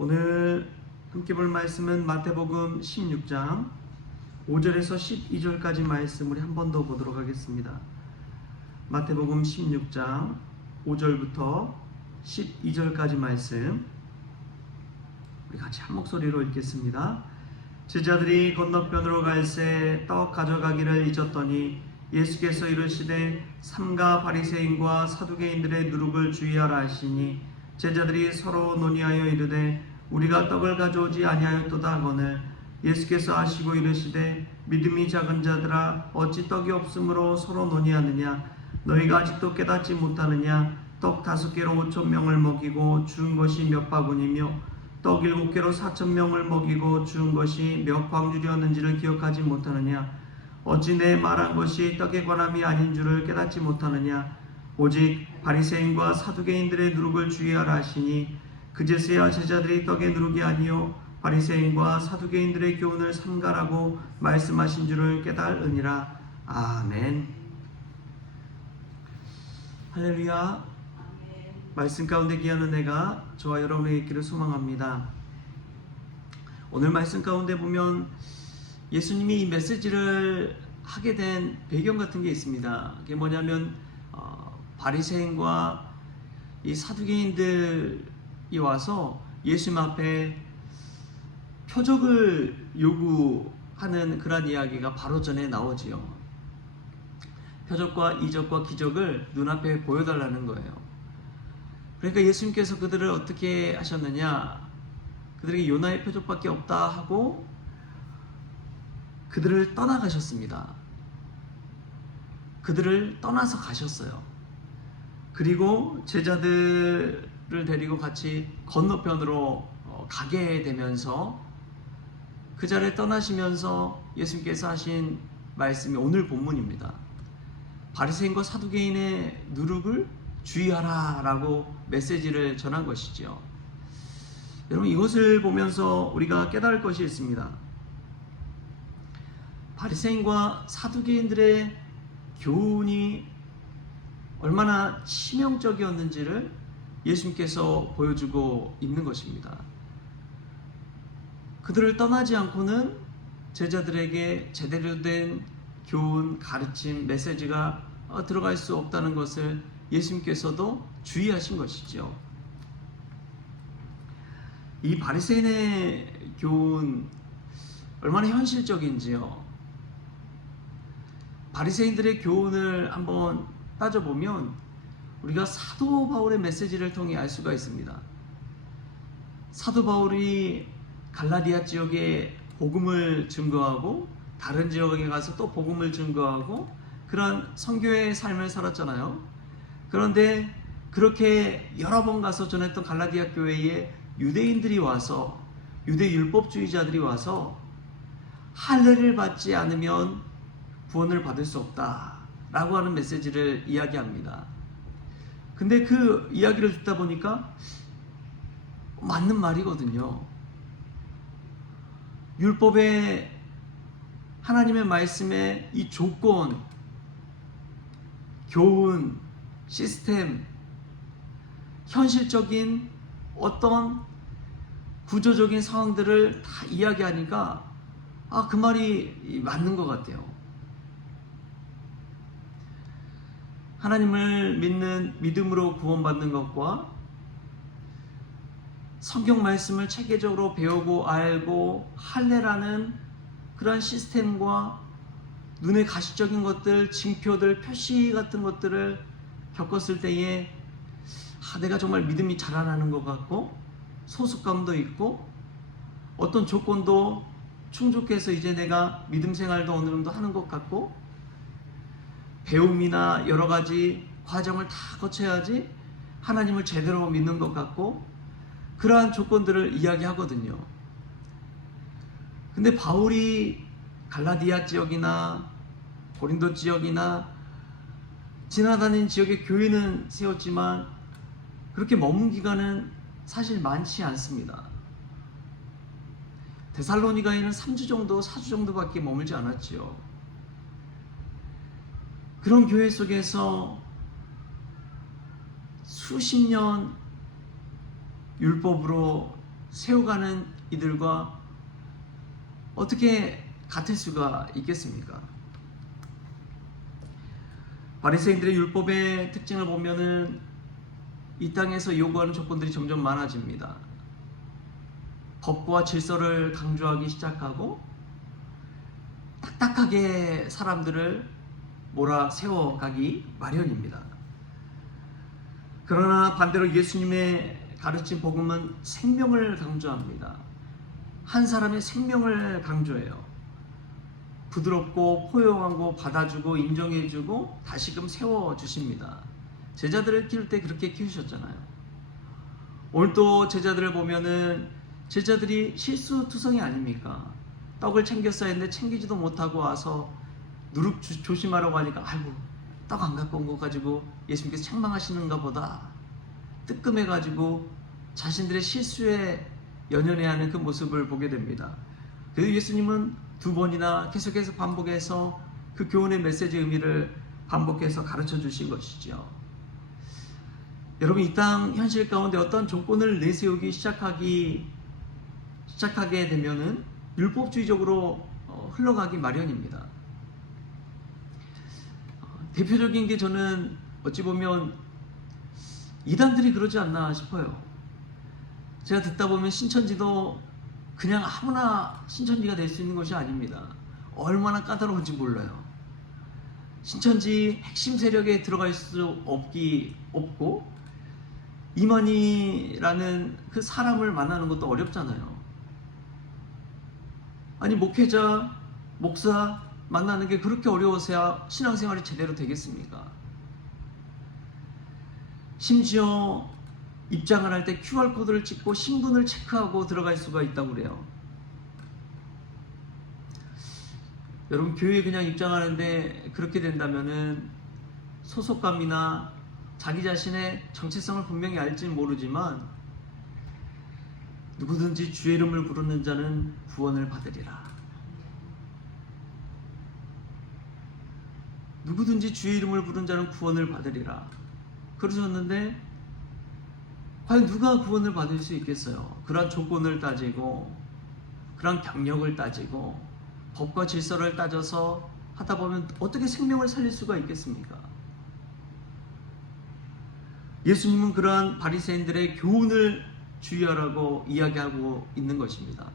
오늘 함께 볼 말씀은 마태복음 16장 5절에서 12절까지 말씀을 한 번 더 보도록 하겠습니다. 마태복음 16장 5절부터 12절까지 말씀 우리 같이 한 목소리로 읽겠습니다. 제자들이 건너편으로 갈새 떡 가져가기를 잊었더니 예수께서 이르시되 삼가 바리새인과 사두개인들의 누룩을 주의하라 하시니 제자들이 서로 논의하여 이르되 우리가 떡을 가져오지 아니하였도다 하거늘 예수께서 하시고 이르시되 믿음이 작은 자들아 어찌 떡이 없으므로 서로 논의하느냐 너희가 아직도 깨닫지 못하느냐 떡 5개로 5,000명을 먹이고 주운 것이 몇 바구니며 떡 7개로 4,000명을 먹이고 주운 것이 몇 광주리였는지를 기억하지 못하느냐 어찌 내 말한 것이 떡에 관함이 아닌 줄을 깨닫지 못하느냐 오직 바리새인과 사두개인들의 누룩을 주의하라 하시니 그제서야 제자들이 떡의 누룩이 아니요 바리새인과 사두개인들의 교훈을 삼가라고 말씀하신 줄을 깨달으니라. 아멘. 할렐루야. 말씀 가운데 귀한 은혜가 저와 여러분에게 있기를 소망합니다. 오늘 말씀 가운데 보면 예수님이 이 메시지를 하게 된 배경 같은 게 있습니다. 그게 뭐냐면 바리새인과 이 사두개인들이 와서 예수님 앞에 표적을 요구하는 그런 이야기가 바로 전에 나오지요. 표적과 이적과 기적을 눈앞에 보여달라는 거예요. 그러니까 예수님께서 그들을 어떻게 하셨느냐, 그들에게 요나의 표적밖에 없다 하고 그들을 떠나가셨습니다. 그들을 떠나서 가셨어요. 그리고 제자들을 데리고 같이 건너편으로 가게 되면서 그 자리에 떠나시면서 예수님께서 하신 말씀이 오늘 본문입니다. 바리새인과 사두개인의 누룩을 주의하라 라고 메시지를 전한 것이죠. 여러분, 이것을 보면서 우리가 깨달을 것이 있습니다. 바리새인과 사두개인들의 교훈이 얼마나 치명적이었는지를 예수님께서 보여주고 있는 것입니다. 그들을 떠나지 않고는 제자들에게 제대로 된 교훈, 가르침, 메시지가 들어갈 수 없다는 것을 예수님께서도 주의하신 것이죠. 이 바리새인의 교훈 얼마나 현실적인지요. 바리새인들의 교훈을 한번 따져보면 우리가 사도 바울의 메시지를 통해 알 수가 있습니다. 사도 바울이 갈라디아 지역에 복음을 증거하고 다른 지역에 가서 또 복음을 증거하고 그런 선교의 삶을 살았잖아요. 그런데 그렇게 여러 번 가서 전했던 갈라디아 교회에 유대인들이 와서, 유대 율법주의자들이 와서 할례를 받지 않으면 구원을 받을 수 없다 라고 하는 메시지를 이야기합니다. 근데 그 이야기를 듣다 보니까 맞는 말이거든요. 율법의 하나님의 말씀의 이 조건, 교훈, 시스템, 현실적인 어떤 구조적인 상황들을 다 이야기하니까 그 말이 맞는 것 같아요. 하나님을 믿는 믿음으로 구원받는 것과 성경 말씀을 체계적으로 배우고 알고 할례라는 그런 시스템과 눈에 가시적인 것들, 징표들, 표시 같은 것들을 겪었을 때에 내가 정말 믿음이 자라나는 것 같고 소속감도 있고 어떤 조건도 충족해서 이제 내가 믿음 생활도 어느 정도 하는 것 같고 배움이나 여러 가지 과정을 다 거쳐야지 하나님을 제대로 믿는 것 같고 그러한 조건들을 이야기하거든요. 근데 바울이 갈라디아 지역이나 고린도 지역이나 지나다닌 지역에 교회는 세웠지만 그렇게 머문 기간은 사실 많지 않습니다. 데살로니가에는 3주 정도, 4주 정도밖에 머물지 않았지요. 그런 교회 속에서 수십 년 율법으로 세워가는 이들과 어떻게 같을 수가 있겠습니까? 바리새인들의 율법의 특징을 보면은 이 땅에서 요구하는 조건들이 점점 많아집니다. 법과 질서를 강조하기 시작하고 딱딱하게 사람들을 몰아세워가기 마련입니다. 그러나 반대로 예수님의 가르친 복음은 생명을 강조합니다. 한 사람의 생명을 강조해요. 부드럽고 포용하고 받아주고 인정해주고 다시금 세워주십니다. 제자들을 키울 때 그렇게 키우셨잖아요. 오늘 또 제자들을 보면은 제자들이 실수투성이 아닙니까? 떡을 챙겼어야 했는데 챙기지도 못하고 와서 누룩 조심하라고 하니까 아이고 떡 안 갖고 온 거 가지고 예수님께서 책망하시는가 보다 뜨끔해가지고 자신들의 실수에 연연해야 하는 그 모습을 보게 됩니다. 그래서 예수님은 두 번이나 계속해서 반복해서 그 교훈의 메시지의 의미를 반복해서 가르쳐 주신 것이죠. 여러분, 이 땅 현실 가운데 어떤 조건을 내세우기 시작하게 되면은 율법주의적으로 흘러가기 마련입니다. 대표적인 게 저는 어찌 보면 이단들이 그러지 않나 싶어요. 제가 듣다 보면 신천지도 그냥 아무나 신천지가 될 수 있는 것이 아닙니다. 얼마나 까다로운지 몰라요. 신천지 핵심 세력에 들어갈 수 없고 이만희라는 그 사람을 만나는 것도 어렵잖아요. 아니 목회자, 목사 만나는 게 그렇게 어려워서야 신앙생활이 제대로 되겠습니까? 심지어 입장을 할 때 QR코드를 찍고 신분을 체크하고 들어갈 수가 있다고 그래요. 여러분, 교회에 그냥 입장하는데 그렇게 된다면은 소속감이나 자기 자신의 정체성을 분명히 알지는 모르지만 누구든지 주의 이름을 부르는 자는 구원을 받으리라. 누구든지 주의 이름을 부르는 자는 구원을 받으리라. 그러셨는데 과연 누가 구원을 받을 수 있겠어요? 그러한 조건을 따지고 그러한 경력을 따지고 법과 질서를 따져서 하다 보면 어떻게 생명을 살릴 수가 있겠습니까? 예수님은 그러한 바리새인들의 교훈을 주의하라고 이야기하고 있는 것입니다.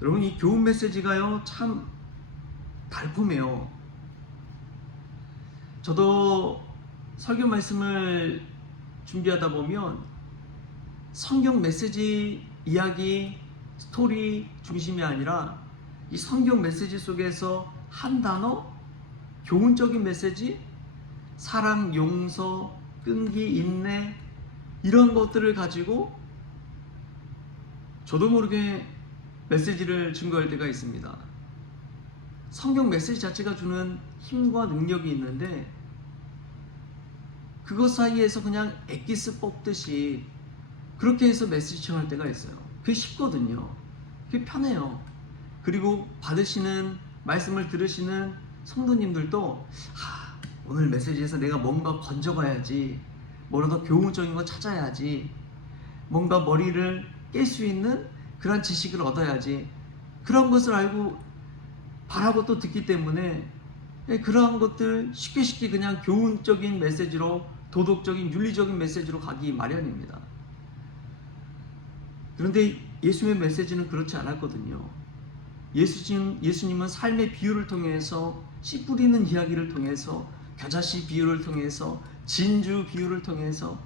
여러분, 이 교훈 메시지가요 참 달콤해요. 저도 설교 말씀을 준비하다 보면 성경 메시지 이야기 스토리 중심이 아니라 이 성경 메시지 속에서 한 단어 교훈적인 메시지, 사랑, 용서, 끈기, 인내 이런 것들을 가지고 저도 모르게 메시지를 증거할 때가 있습니다. 성경 메시지 자체가 주는 힘과 능력이 있는데 그것 사이에서 그냥 엑기스 뽑듯이 그렇게 해서 메시지 전할 때가 있어요. 그게 쉽거든요. 그게 편해요. 그리고 받으시는 말씀을 들으시는 성도님들도 오늘 메시지에서 내가 뭔가 건져가야지, 뭐라도 교훈적인 거 찾아야지, 뭔가 머리를 깰 수 있는 그런 지식을 얻어야지, 그런 것을 알고 바라고 또 듣기 때문에 그러한 것들 쉽게 그냥 교훈적인 메시지로, 도덕적인 윤리적인 메시지로 가기 마련입니다. 그런데 예수님의 메시지는 그렇지 않았거든요. 예수님은 삶의 비유를 통해서, 씨 뿌리는 이야기를 통해서, 겨자씨 비유를 통해서, 진주 비유를 통해서,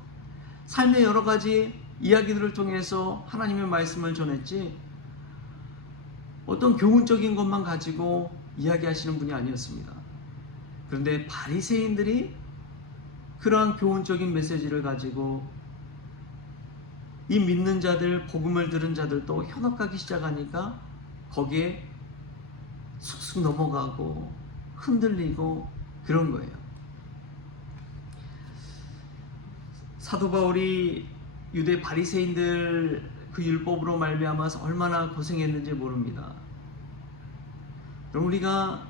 삶의 여러 가지 이야기들을 통해서 하나님의 말씀을 전했지 어떤 교훈적인 것만 가지고 이야기하시는 분이 아니었습니다. 그런데 바리새인들이 그러한 교훈적인 메시지를 가지고 이 믿는 자들, 복음을 들은 자들도 현혹하기 시작하니까 거기에 쑥쑥 넘어가고 흔들리고 그런 거예요. 사도 바울이 유대 바리새인들 그 율법으로 말미암아서 얼마나 고생했는지 모릅니다. 그럼 우리가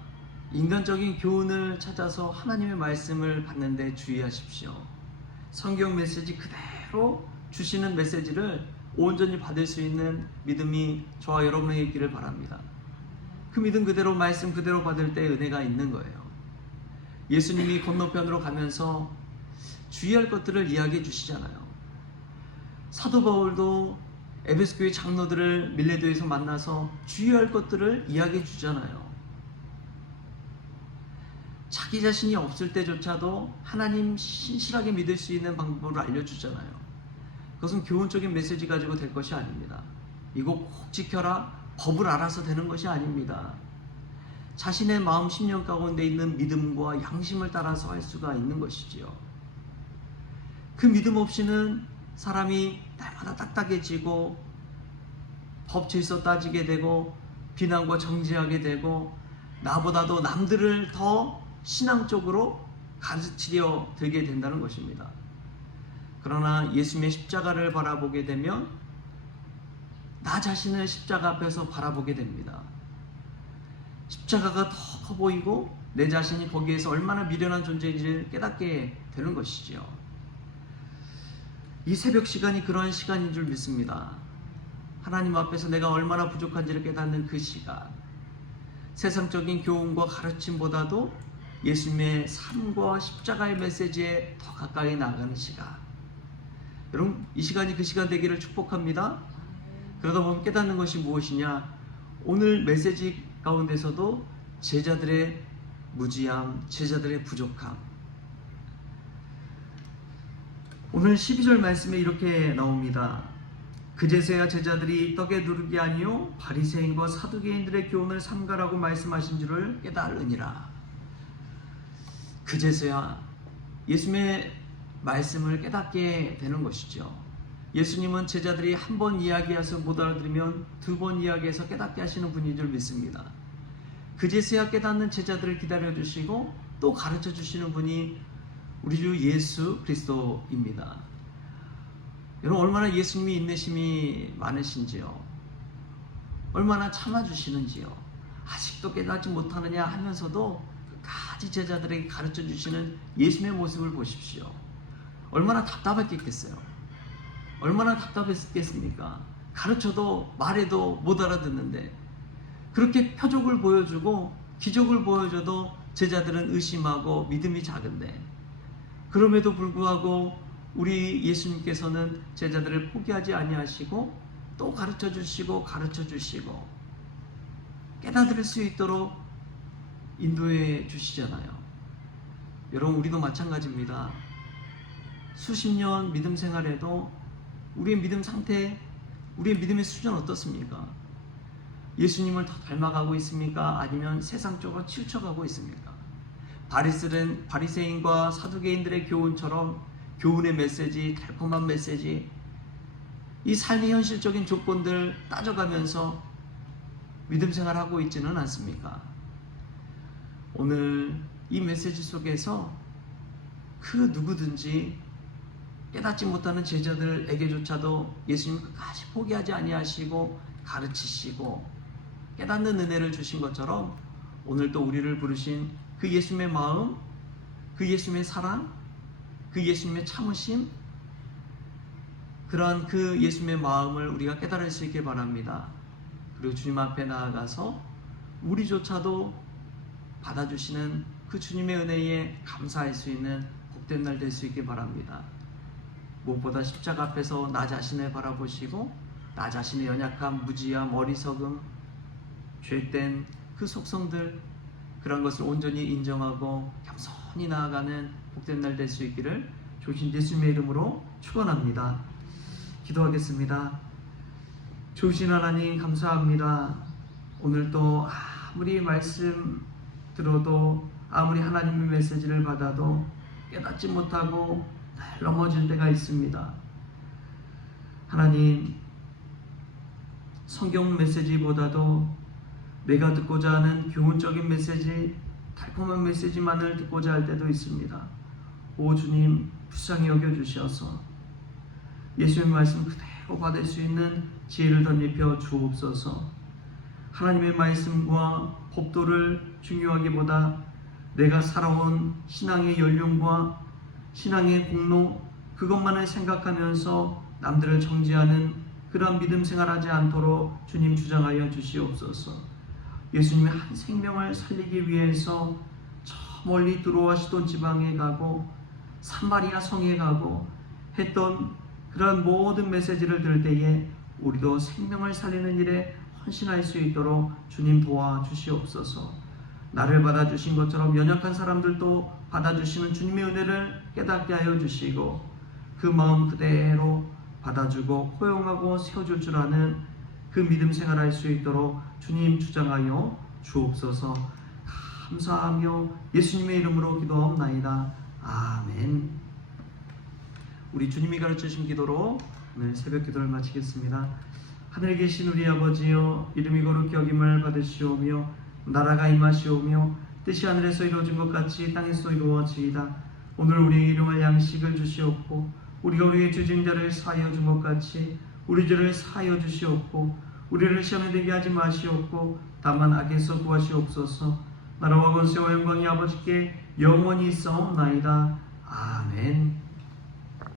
인간적인 교훈을 찾아서 하나님의 말씀을 받는데 주의하십시오. 성경 메시지 그대로 주시는 메시지를 온전히 받을 수 있는 믿음이 저와 여러분에게 있기를 바랍니다. 그 믿음 그대로, 말씀 그대로 받을 때 은혜가 있는 거예요. 예수님이 건너편으로 가면서 주의할 것들을 이야기해 주시잖아요. 사도 바울도 에베소 교회 장로들을 밀레도에서 만나서 주의할 것들을 이야기해 주잖아요. 자기 자신이 없을 때조차도 하나님 신실하게 믿을 수 있는 방법을 알려주잖아요. 그것은 교훈적인 메시지 가지고 될 것이 아닙니다. 이거 꼭 지켜라, 법을 알아서 되는 것이 아닙니다. 자신의 마음 심령 가운데 있는 믿음과 양심을 따라서 할 수가 있는 것이지요. 그 믿음 없이는 사람이 날마다 딱딱해지고 법 질서 따지게 되고 비난과 정죄하게 되고 나보다도 남들을 더 신앙적으로 가르치려 들게 된다는 것입니다. 그러나 예수님의 십자가를 바라보게 되면 나 자신을 십자가 앞에서 바라보게 됩니다. 십자가가 더 커 보이고 내 자신이 거기에서 얼마나 미련한 존재인지를 깨닫게 되는 것이지요. 이 새벽 시간이 그러한 시간인 줄 믿습니다. 하나님 앞에서 내가 얼마나 부족한지를 깨닫는 그 시간, 세상적인 교훈과 가르침보다도 예수님의 삶과 십자가의 메시지에 더 가까이 나아가는 시간, 여러분 이 시간이 그 시간 되기를 축복합니다. 그러다 보면 깨닫는 것이 무엇이냐, 오늘 메시지 가운데서도 제자들의 무지함, 제자들의 부족함, 오늘 12절 말씀에 이렇게 나옵니다. 그제서야 제자들이 떡에 누룩이 아니요 바리새인과 사두개인들의 교훈을 삼가라고 말씀하신 줄을 깨달으니라. 그제서야 예수님의 말씀을 깨닫게 되는 것이죠. 예수님은 제자들이 한 번 이야기해서 못 알아들으면 두 번 이야기해서 깨닫게 하시는 분인 줄 믿습니다. 그제서야 깨닫는 제자들을 기다려주시고 또 가르쳐 주시는 분이 우리 주 예수 그리스도입니다. 여러분 얼마나 예수님이 인내심이 많으신지요. 얼마나 참아주시는지요. 아직도 깨닫지 못하느냐 하면서도 끝까지 제자들에게 가르쳐 주시는 예수님의 모습을 보십시오. 얼마나 답답했겠어요. 얼마나 답답했겠습니까? 가르쳐도 말해도 못 알아듣는데 그렇게 표적을 보여주고 기적을 보여줘도 제자들은 의심하고 믿음이 작은데, 그럼에도 불구하고 우리 예수님께서는 제자들을 포기하지 아니하시고 또 가르쳐 주시고 깨닫을 수 있도록 인도해 주시잖아요. 여러분 우리도 마찬가지입니다. 수십 년 믿음 생활에도 우리의 믿음 상태, 우리의 믿음의 수준 어떻습니까? 예수님을 더 닮아가고 있습니까? 아니면 세상 쪽으로 치우쳐가고 있습니까? 바리새인과 사두개인들의 교훈처럼 교훈의 메시지, 달콤한 메시지, 이 삶의 현실적인 조건들 따져가면서 믿음 생활하고 있지는 않습니까? 오늘 이 메시지 속에서 그 누구든지 깨닫지 못하는 제자들에게조차도 예수님 끝까지 포기하지 아니하시고 가르치시고 깨닫는 은혜를 주신 것처럼 오늘 또 우리를 부르신 그 예수님의 마음, 그 예수님의 사랑, 그 예수님의 참으심, 그러한 그 예수님의 마음을 우리가 깨달을 수 있길 바랍니다. 그리고 주님 앞에 나아가서 우리조차도 받아주시는 그 주님의 은혜에 감사할 수 있는 복된 날 될 수 있길 바랍니다. 무엇보다 십자가 앞에서 나 자신을 바라보시고 나 자신의 연약함, 무지함, 어리석음, 죄된 그 속성들, 그런 것을 온전히 인정하고 겸손히 나아가는 복된 날 될 수 있기를 조신 예수님의 이름으로 축원합니다. 기도하겠습니다. 좋으신 하나님 감사합니다. 오늘도 아무리 말씀 들어도 아무리 하나님의 메시지를 받아도 깨닫지 못하고 날 넘어질 때가 있습니다. 하나님, 성경 메시지보다도 내가 듣고자 하는 교훈적인 메시지, 달콤한 메시지만을 듣고자 할 때도 있습니다. 오 주님, 불쌍히 여겨주셔서 예수님의 말씀 그대로 받을 수 있는 지혜를 덧입혀 주옵소서. 하나님의 말씀과 법도를 중요하기보다 내가 살아온 신앙의 연륜과 신앙의 공로, 그것만을 생각하면서 남들을 정죄하는 그런 믿음 생활하지 않도록 주님 주장하여 주시옵소서. 예수님의 한 생명을 살리기 위해서 저 멀리 두로와 시돈 지방에 가고 사마리아 성에 가고 했던 그런 모든 메시지를 들을 때에 우리도 생명을 살리는 일에 헌신할 수 있도록 주님 도와주시옵소서. 나를 받아주신 것처럼 연약한 사람들도 받아주시는 주님의 은혜를 깨닫게 하여 주시고 그 마음 그대로 받아주고 포용하고 세워줄 줄 아는 그 믿음 생활할 수 있도록 주님 주장하여 주옵소서. 감사하며 예수님의 이름으로 기도하옵나이다. 아멘. 우리 주님이 가르치신 기도로 오늘 새벽 기도를 마치겠습니다. 하늘에 계신 우리 아버지여, 이름이 거룩히 여김을 받으시오며 나라가 임하시오며 뜻이 하늘에서 이루어진 것 같이 땅에서 이루어지이다. 오늘 우리의 일용할 양식을 주시옵고 우리가 우리의 죄증자를 사하여 준 것 같이 우리 죄를 사하여 주시옵고 우리를 시험에 들게 하지 마시옵고 다만 악에서 구하시옵소서. 나라와 권세와 영광이 아버지께 영원히 있사옵나이다. 아멘.